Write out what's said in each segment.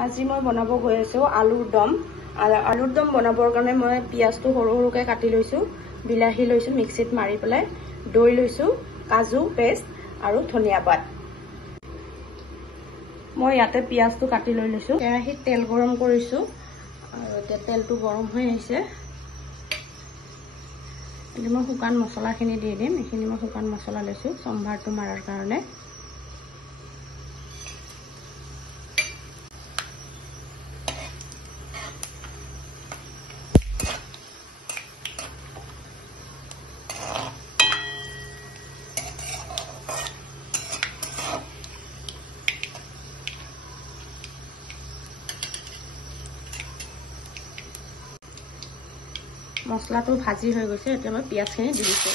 আজি মই বনাব গৈ আছো আলুৰ দম। আলুৰ দম বনাবৰ কাৰণে মই পিয়াজটো সৰু সৰুকৈ কাটি লৈছো, বিলাহী লৈছো মিক্সিত মাৰি পেলাই, দৈ লৈছো, কাজু পেষ্ট আৰু ধনিয়া পাত। মই ইয়াতে পিয়াজটো কাটি লৈ লৈছো। কেৰাহীত তেল গৰম কৰিছো আৰু এতিয়া তেলটো গৰম হৈ আহিছে। এতিয়া মই শুকান মছলাখিনি দি দিম। এইখিনি মই শুকান মছলা লৈছো সম্ভাৰটো মাৰাৰ কাৰণে। মছলাটো ভাজি হৈ গৈছে, এতিয়া মই পিয়াজখিনি দি দিছোঁ।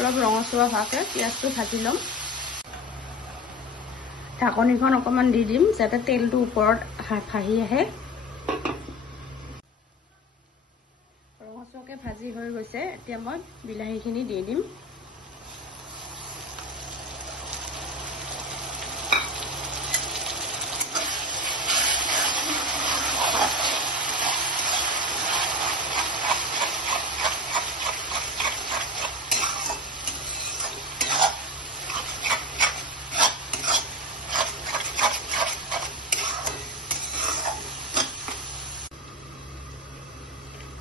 অলপ ৰঙচুৱা হোৱাকৈ পিঁয়াজটো ভাজি ল'ম। ঢাকনিখন অকণমান দি দিম যাতে তেলটো ওপৰত ভাহি আহে। ৰঙচুৱাকৈ ভাজি হৈ গৈছে, এতিয়া মই বিলাহীখিনি দি দিম।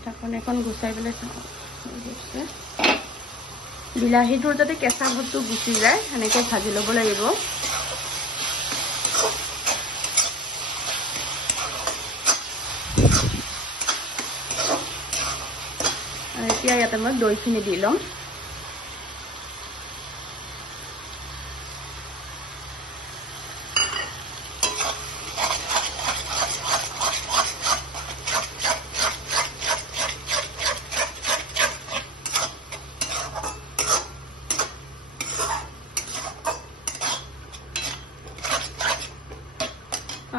ঢাকনিখন গুচাই পেলাই বিলাহীটোৰ যাতে কেঁচা ভাৱটো গুচি যায় সেনেকৈ ভাজি ল'ব লাগিব। এতিয়া ইয়াতে মই দৈখিনি দি ল'ম।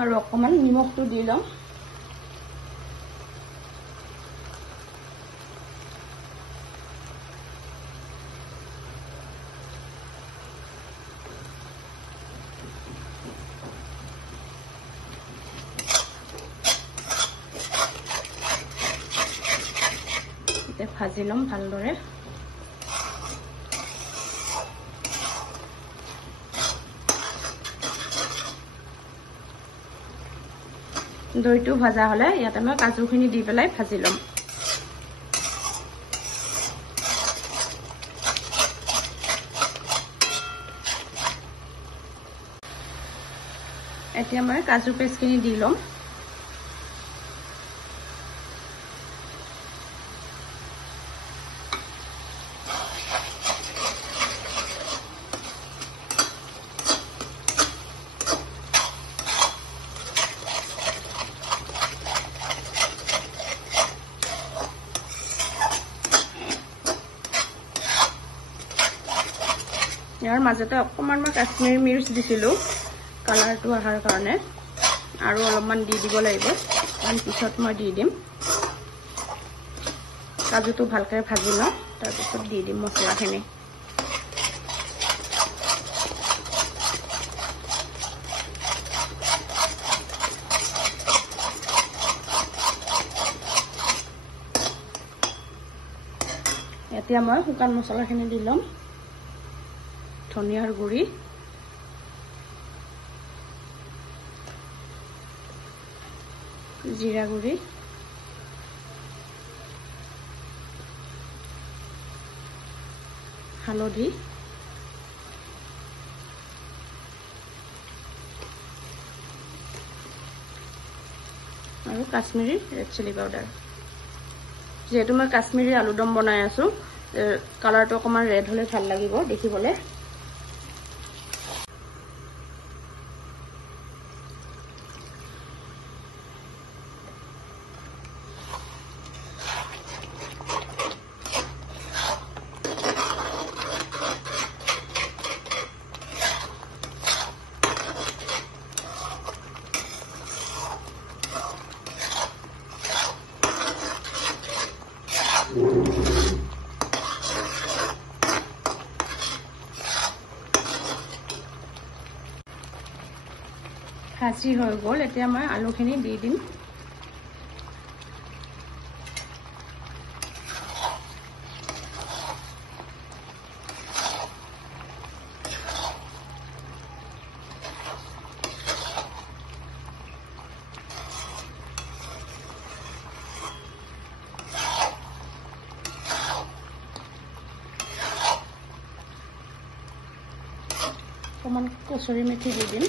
আৰু অকণমান নিমখটো দি লওঁ। এতিয়া ভাজি ল'ম ভালদৰে। দৈটো ভাজা হ'লে ইয়াতে মই কাজুখিনি দি পেলাই ভাজি ল'ম। এতিয়া মই কাজু পেষ্টখিনি দি ল'ম। ইয়াৰ মাজতে অকণমান মই কাশ্মীৰী মিৰ্চ দিছিলোঁ কালাৰটো অহাৰ কাৰণে, আৰু অলপমান দি দিব লাগিব, কাৰণ পিছত মই দি দিম। কাজুটো ভালকৈ ভাজি লওঁ, তাৰপিছত দি দিম মছলাখিনি। এতিয়া মই শুকান মছলাখিনি দি ল'ম। ধনিয়াৰ গুড়ি, জিৰা গুড়ি, হালধি, আৰু কাশ্মীৰী ৰেড চিলি পাউডাৰ। যিহেতু মই কাশ্মীৰী আলু দম বনাই আছো, কালাৰটো অকণমান ৰেড হ'লে ভাল লাগিব দেখিবলৈ। ভাজি হৈ গ'ল। এতিয়া মই আলুখিনি দি দিম। অকণমান কচুৰি মেথি দি দিম।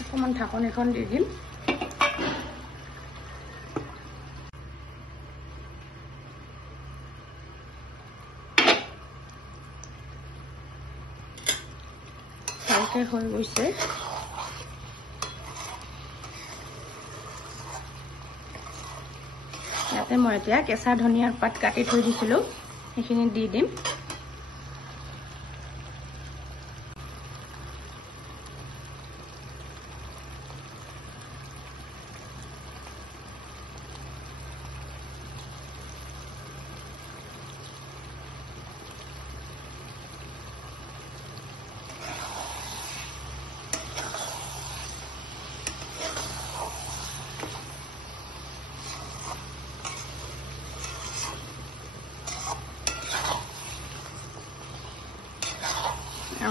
অকণমান ঢাকন এখন দি দিম। ভালকৈ হৈ গৈছে। ইয়াতে মই এতিয়া কেঁচা ধনিয়াৰ পাত কাটি থৈ দিছিলোঁ, সেইখিনি দি দিম।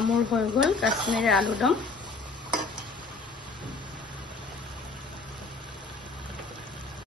মোৰ হৈ গ'ল কাশ্মীৰী আলু দম।